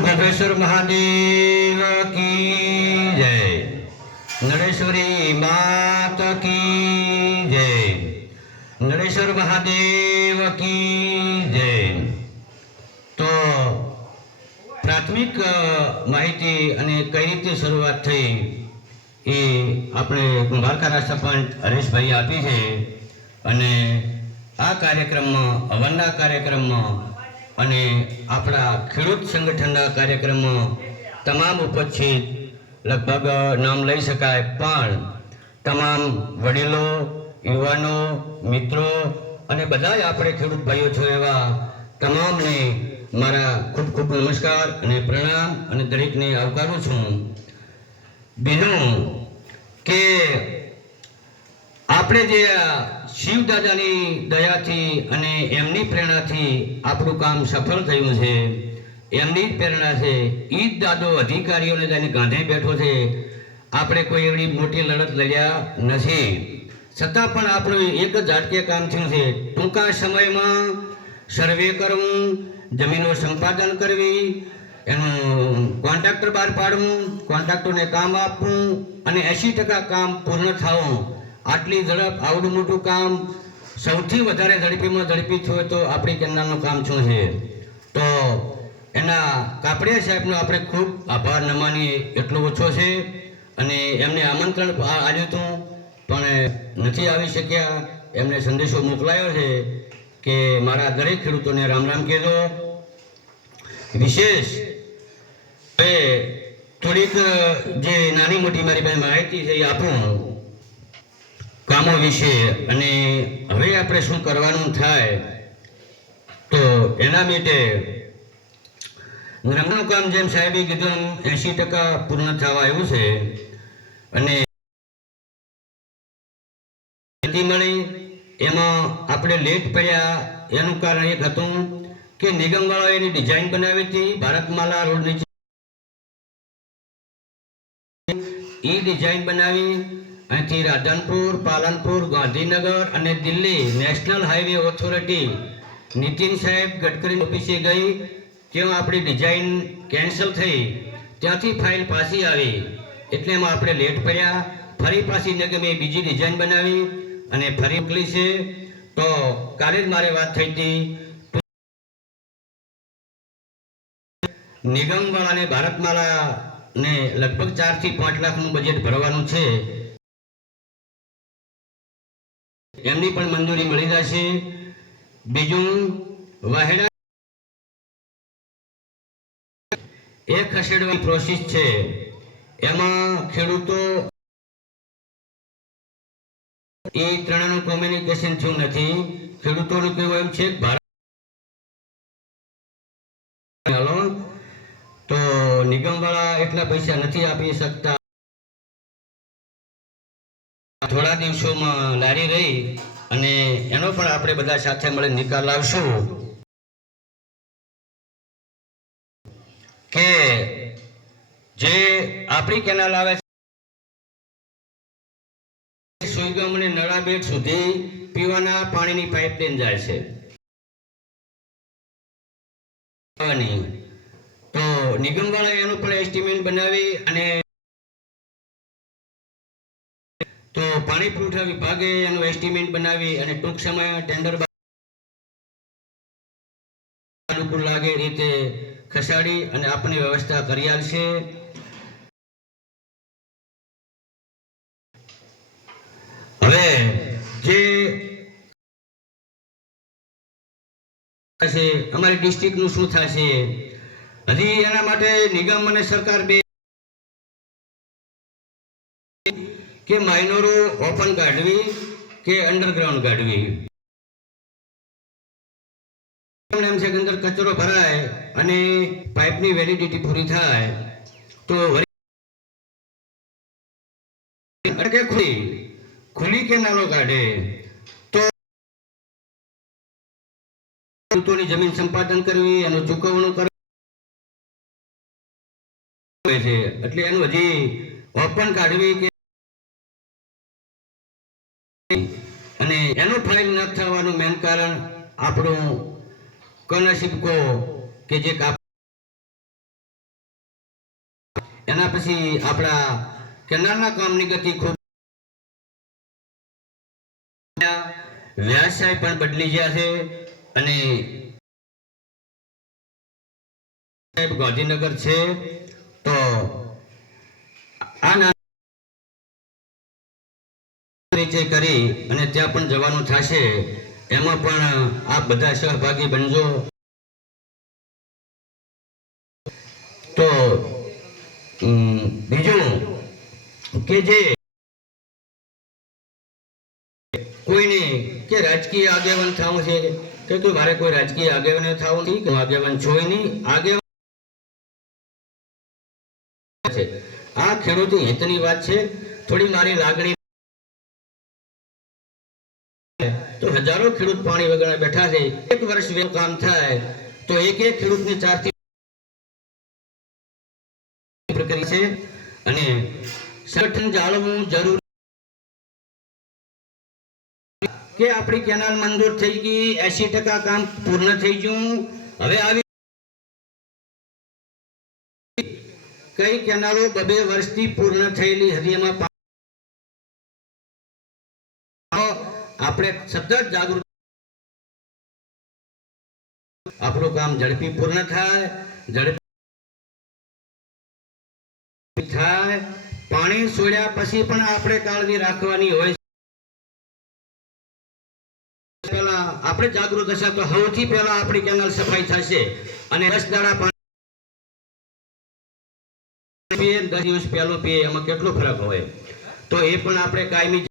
ગોપેશ્વર મહાદેવ કી જય. નળેશ્વરી માત કી જય. નળેશ્વર મહાદેવ કી જય. તો પ્રાથમિક માહિતી અને કઈ રીતે શરૂઆત થઈ એ આપણે કુંભારકારા સરપંચ હરેશભાઈ આપી છે. અને આ કાર્યક્રમમાં હવનના કાર્યક્રમમાં અને આપણા ખેડૂત સંગઠનના કાર્યક્રમમાં તમામ ઉપસ્થિત, લગભગ, નામ લઈ શકાય, પણ તમામ વડીલો, યુવાનો, મિત્રો અને બધાય આપણે ખેડૂત ભાઈઓ છો એવા તમામને મારા ખૂબ ખૂબ નમસ્કાર અને પ્રણામ અને દરેકને આવકારું છું. બીજું કે આપણે જે આ શિવ દાદાની દયાથી અને એમની પ્રેરણાથી આપણું કામ સફળ થયું છે. એમની જ પ્રેરણા છે. ઈ જ દાદો અધિકારીઓને તેને ગાંધે બેઠો છે. આપણે કોઈ એવી મોટી લડત લડ્યા નથી. છતાં પણ આપણું એક જ ઝાટકે કામ થયું છે. ટૂંકા સમયમાં સર્વે કરવું જમીનો સંપાદન કરવી, એનું કોન્ટ્રાક્ટર બહાર પાડવું, કોન્ટ્રાક્ટરને કામ આપવું અને એંશી ટકા કામ પૂર્ણ થવું. આટલી ઝડપ, આવડું મોટું કામ, સૌથી વધારે ઝડપીમાં ઝડપી થયું તો આપણી કેનાલનું કામ શું છે? તો એના કાપડિયા સાહેબનો આપણે ખૂબ આભાર ન માનીએ એટલો ઓછો છે. અને એમને આમંત્રણ આવ્યું હતું, પણ નથી આવી શક્યા. એમને સંદેશો મોકલાયો છે કે મારા દરેક ખેડૂતોને રામ રામ કહેજો. વિશેષ હવે થોડીક જે નાની મોટી મારી પાસે માહિતી છે એ આપું કામો વિશે અને હવે આપણે શું કરવાનું થાય તો એના માટે રંગનું કામ જેમ સાહેબે કીધું એંશી ટકા પૂર્ણ થવા આવ્યું છે. અને મળી એમાં આપણે લેટ પડ્યા એનું કારણ એક હતું કે નિગમવાળાએ એની ડિઝાઇન બનાવી હતી ભારતમાલા રોડ નીચે. એ ડિઝાઇન બનાવી અહીંથી રાધનપુર પાલનપુર, ગાંધીનગર અને Delhi national highway authority Nitin સાહેબ ગડકરી ઓફિસે ગઈ. ત્યાં આપણી ડિઝાઇન કેન્સલ થઈ. ત્યાંથી ફાઇલ પાછી આવી. એટલે એમાં આપણે લેટ પડ્યા. ફરી પાછી નગમે બીજી ડિઝાઇન બનાવી અને ફરી મોકલી છે. તો કાલે જ મારે વાત થઈ હતી. નિગમવાળાને ભારતમાળાને લગભગ ચારથી પાંચ લાખનું બજેટ ભરવાનું છે. એમની પણ મંજૂરી મળી જશે. બીજું વહેણા એ ખસેડવાની પ્રોસેસ છે. એમાં ખેડૂતો એ ત્રણનું કોમ્યુનિકેશન થયું નથી. ખેડૂતોનું કહેવું એમ છે તો નિગમવાળા એટલા પૈસા નથી આપી શકતા. થોડા દિવસોમાં લારી રહી અને એનો પણ આપણે બધા સાથે મળી નિકાલ લાવશું કે જે આપણી કેનાલ આવે છે સુઈગામ અને નળાબેટ સુધી પીવાના પાણીની પાઇપલાઇન જાય છે. તો નિગમવાળાએ એનું પણ એસ્ટિમેટ બનાવી અને તો પાણી પુરવઠા વિભાગે એનું એસ્ટિમેટ બનાવી અને ટૂંક સમયમાં ટેન્ડર અનુકૂળ લાગે રીતે ખસાડી અને આપની વ્યવસ્થા કરી આલશે. હવે જે અમારી ડિસ્ટ્રિક્ટનું શું થશે? હજી એના માટે નિગમ અને સરકાર બે કે માઇનરો ઓપન કાઢવી કે અંડરગ્રાઉન્ડ કાઢવી? એમ છે કે અંદર કચરો ભરાય અને પાઇપની વેલિડિટી પૂરી થાય, તો કે ખુલી ખુલી કેનાલો કાઢે, તો જમીન સંપાદન કરવી, એનું ચૂકવણું કરવું. છે એટલે એનું હજી ઓપન કાઢવી કે અને એનું ફાઇલ ન થવાનું મેન કારણ આપણું કનસીબ કો જે એના પછી આપણા કેનાલના કામની ગતિ ખૂબ વ્યવસાય પણ બદલી ગયા છે અને ગાંધીનગર છે તો આ પરિચય કરી અને ત્યાં પણ જવાનું થશે. એમાં પણ આપ બધા સહભાગી બનજો. તો બીજું કે જે કોઈને કે રાજકીય આગેવાન થવું છે, કે કોઈ મારે કોઈ રાજકીય આગેવાન થવું નથી હું આગેવાન છું નહીં, આગેવાન છે. આ ખેડૂત હિતની વાત છે. થોડી મારી લાગણી તો હજારો ખેડૂત પાણી વગર બેઠા છે. એક વર્ષ કામ થાય, તો એક એક ખેડૂતને ચારથી કરી છે. અને સંગઠન જાળવવું જરૂર કે આપણી કેનાલ મંજૂર થઈ ગઈ એસી ટકા કામ પૂર્ણ થઈ ગયું. હવે આવી કઈ કેનાલો બબે વર્ષથી પૂર્ણ થયેલી હતી આપણે સતત જાગૃત આપણું કામ ઝડપી પૂર્ણ થાય, ઝડપી થાય. પાણી છોડ્યા પછી પણ આપણે કાળજી રાખવાની હોય પહેલા આપણે જાગૃત હશે તો સૌથી પહેલા આપણી કેનાલ સફાઈ થશે અને દસ દાડા પાણી દસ દિવસ પહેલો પીએ, એમાં કેટલો ફરક હોય? તો એ પણ આપણે કાયમી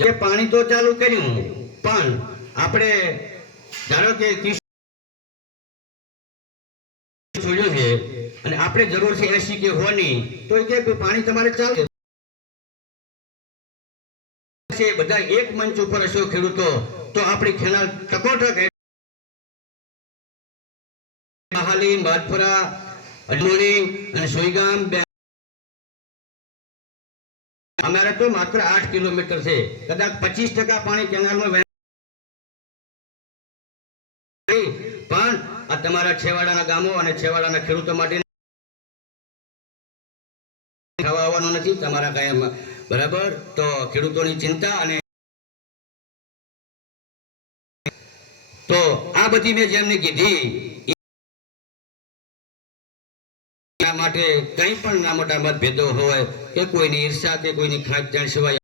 કે પાણી તો ચાલુ કર્યું, પણ આપણે ધારો કે છોડ્યો છે અને આપણે જરૂર છે એસી કે હોની, તો એ કે પાણી તમારે ચાલુ છે. બધા એક મંચ ઉપર હશો ખેડૂતો, તો આપણી ખેલાલ ટકોટક હાલી બાદપુરા અજમોલી અને સોઈગામ બે અમારે તો માત્ર આઠ કિલોમીટર છે. કદાચ પચીસ ટકા પાણી કેનાલમાં પણ આ તમારા છેવાડાના ગામો અને છેવાડાના ખેડૂતો માટે ખાવા નથી, તમારા કાયમ બરાબર? તો ખેડૂતોની ચિંતા અને તો આ બધી મેં જેમને કીધી એના માટે કંઈ પણ ના મોટા મતભેદો હોય કે કોઈની ઈર્ષા કે કોઈની ખાતજાણ સિવાય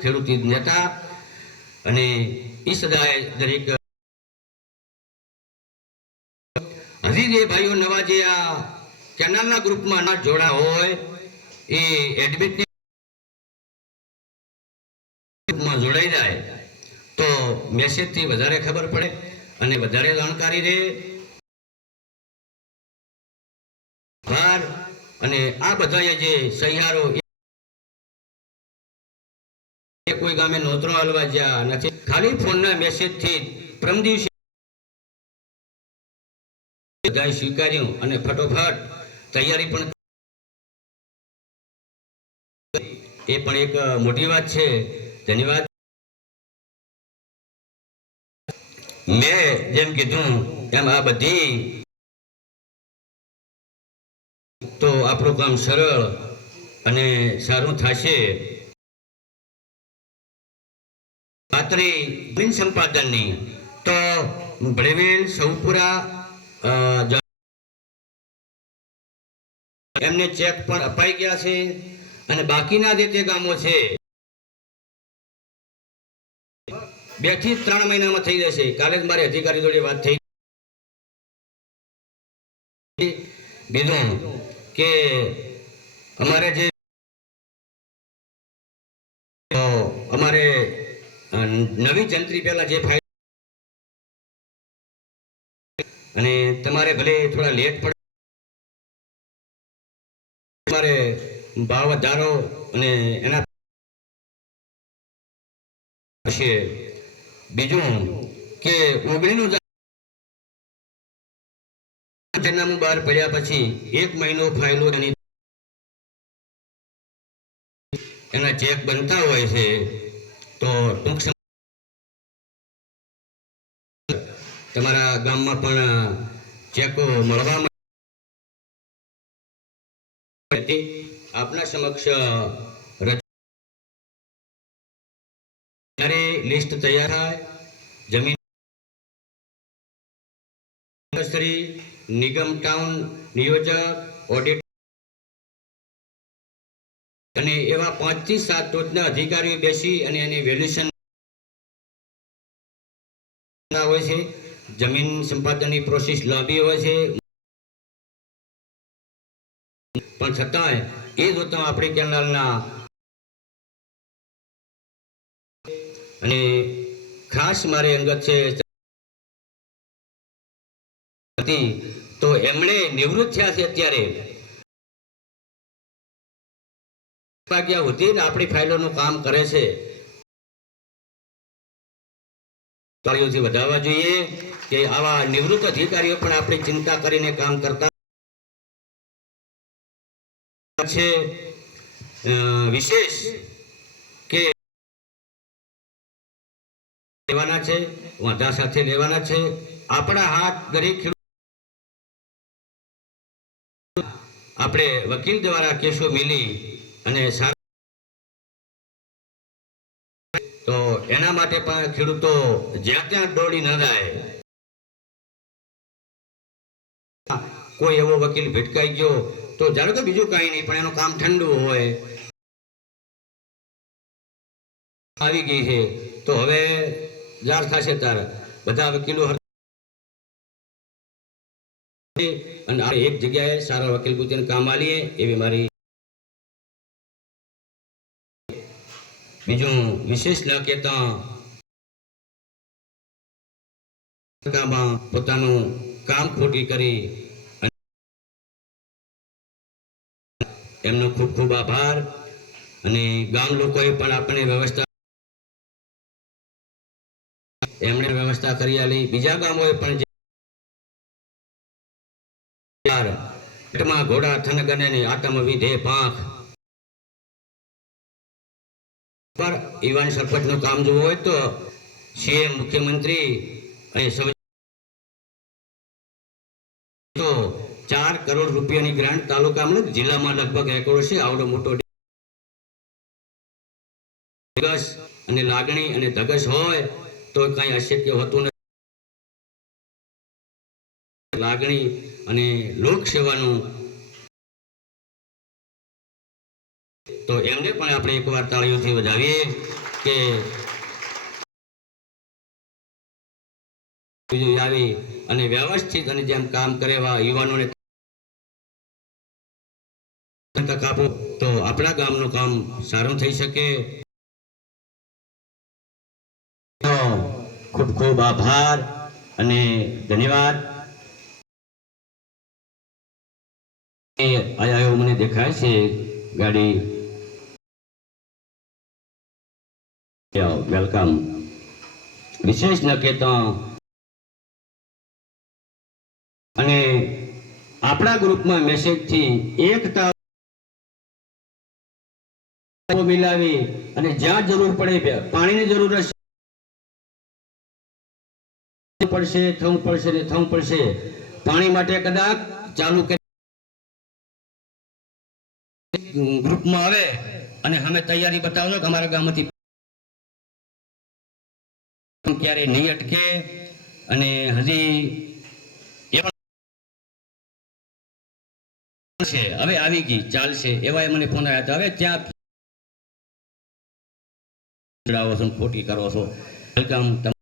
ખેડૂતી નેતા અને ઈ સદાય દરેક હજી જે ભાઈઓ નવા જે આ ચેનલના ગ્રુપમાં ના જોડા હોય, એ એડમિટ ગ્રુપમાં જોડાઈ જાય તો મેસેજથી વધારે ખબર પડે અને વધારે જાણકારી રહે ભાર અને આ બધા જે સહિયારો કોઈ ગામે નોતરો હાલવા જ્યાં નથી. ખાલી ફોનના મેસેજથી પ્રમ દિવસે બધાએ સ્વીકાર્યું અને ફટોફટ તૈયારી પણ એ પણ એક મોટી વાત છે. ધન્યવાદ મેં જેમ કીધું એમ આ બધી આપણું કામ સરળ અને સારું થશે. રાત્રી બિન સંપાદનની તો બ્રેવેલ સૌપુરા એમને ચેક પણ અપાઈ ગયા છે અને બાકીના જે તે ગામો છે બેથી ત્રણ મહિનામાં થઈ જશે. કાલે જ મારી અધિકારી જોડે વાત થઈ. બીજું કે અમારે જે અમારે નવી જંત્રી પહેલા જે ફાઇલ અને તમારે ભલે થોડા લેટ પડે. તમારે ભાવ વધારો અને એના હશે બીજું કે ઓગણીનું જાહેરનામું બહાર પડ્યા પછી એક મહિનો ફાયલો એની ચેક બનતા હોય છે, તો ટૂંક તમારા ગામમાં પણ ચેકો મળવા આપના સમક્ષ જ્યારે લિસ્ટ તૈયાર થાય. જમીન નિગમ ટાઉન નિયોજક, ઓડિટ અને એવા પાંચથી સાત ટોચના અધિકારીઓ બેસી અને એની વેલ્યુશન હોય છે. જમીન સંપાદનની પ્રોસેસ લાંબી હોય છે. પણ છતાંય એ જોતા આપણી કેનાલના અને ખાસ મારે અંગત છે. હતી તો એમણે નિવૃત્ત થયા છે અત્યારે. વાગ્યા સુધી આપણી ફાઇલોનું કામ કરે છે. અધિકારીઓથી વધારવા જોઈએ કે આવા નિવૃત્ત અધિકારીઓ પણ આપણી ચિંતા કરીને કામ કરતા છે. વિશેષ કે લેવાના છે, વાંધા સાથે લેવાના છે. આપણા હાથ દરેક આપણે વકીલ દ્વારા કેસો મિલી અને તો એના માટે પણ ખેડૂતો જ્યાં ત્યાં દોડી ન જાય. કોઈ એવો વકીલ ભેટકાઈ ગયો તો ધારો કે બીજું કાંઈ નહીં, પણ એનું કામ ઠંડુ હોય. આવી ગઈ છે. તો હવે જાર થશે તાર. બધા વકીલો અને આપણે એક જગ્યાએ સારા વકીલ પૂછીને કામ આલીએ એવી મારી બીજું વિશેષ ન કહેતા પોતાનું કામ ખોટી કરી એમનો ખૂબ ખૂબ આભાર. અને ગામ લોકોએ પણ આપણને વ્યવસ્થા એમણે વ્યવસ્થા કરી આલી. બીજા ગામોએ પણ પેટમાં ઘોડા થનગને ને આતમ વિધે પાંખ પર ઈવાન સરપંચનું કામ જોવું હોય તો સીએમ, મુખ્યમંત્રી તો ચાર કરોડ રૂપિયાની ગ્રાન્ટ તાલુકામાં જિલ્લામાં લગભગ એક કરોડ છે આવડો મોટો અને લાગણી અને ધગસ હોય તો કઈ અશક્ય હોતું નથી. લાગણી અને લોકસેવાનું તો એમને પણ આપણે એકવાર તાળીઓથી વધાવીએ કે બીજું આવી અને વ્યવસ્થિત અને જેમ કામ કરે એવા યુવાનોને તક આપો તો આપણા ગામનું કામ સારું થઈ શકે. ખૂબ ખૂબ આભાર અને ધન્યવાદ. આયા મને દેખાય છે, ગાડી. વેલકમ. વિશેષ ન અને આપણા ગ્રુપમાં મેસેજથી એકતા મિલાવી અને જ્યાં જરૂર પડે પાણીની જરૂર હશે. પડશે, થવું પડશે ને થવું પડશે. પાણી માટે કદાચ ચાલુ ગ્રુપમાં આવે અને અમે તૈયારી બતાવજો કે અમારા ગામમાંથી ક્યારેય નહીં અટકે અને હજી છે હવે આવી ગઈ, ચાલશે. એવા મને ફોન આવ્યા હતા. હવે ત્યાં ખોટી કરો છો. વેલકમ